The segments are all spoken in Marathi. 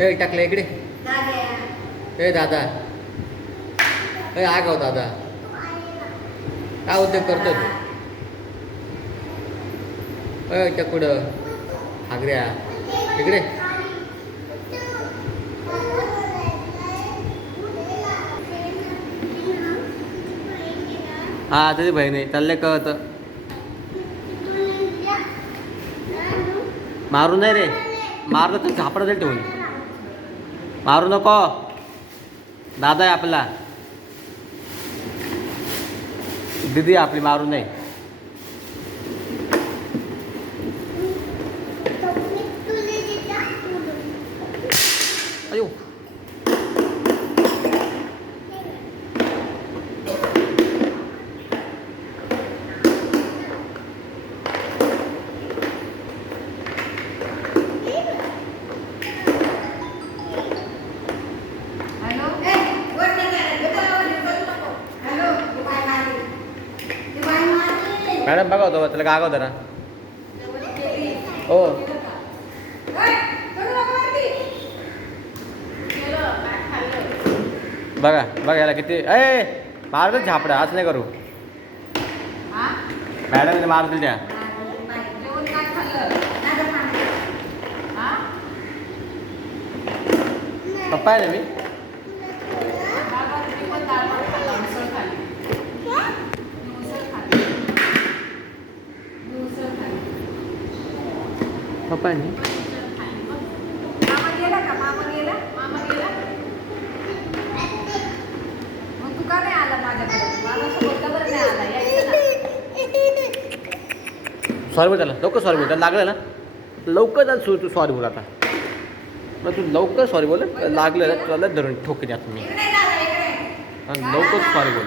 ए टाकलं इकडे. ए दादा, ए आगाव दादा, काय उद्योग करतोय तू? ए टकुडं हागऱ्या इकडे. हा त्याची बहीण आहे, चाललंय कळत. मारू नाही रे, मारलं तर झापडा जाईल ठेवून. मारू नको, दादा आहे आपला, दीदी आपली, मारू नाही. अयो मॅडम बघा होतो त्याला गागाव जरा. हो बघा बघा याला किती. ए मारत झापडा, आज नाही करू. मॅडम मारतील त्या. पप्पा आहे ना मी. पप्पा आहे ना. सॉरी बोल त्याला, लवकर सॉरी बोल. त्याला लागलं ना लवकर त्याला तू सॉरी बोल आता. मग तू लवकर सॉरी बोल. लागलं ना तुला धरून ठोकेन आता मी. लवकर सॉरी बोल.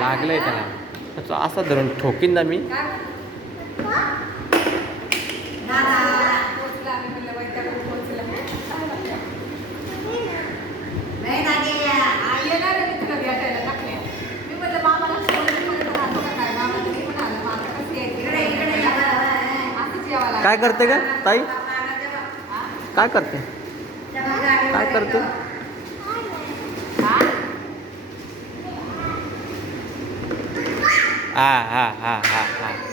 लागलंय त्याला असं धरून ठोकीन ना मी. काय करते का ताई? काय करते? काय करते? हा हा हा हा हा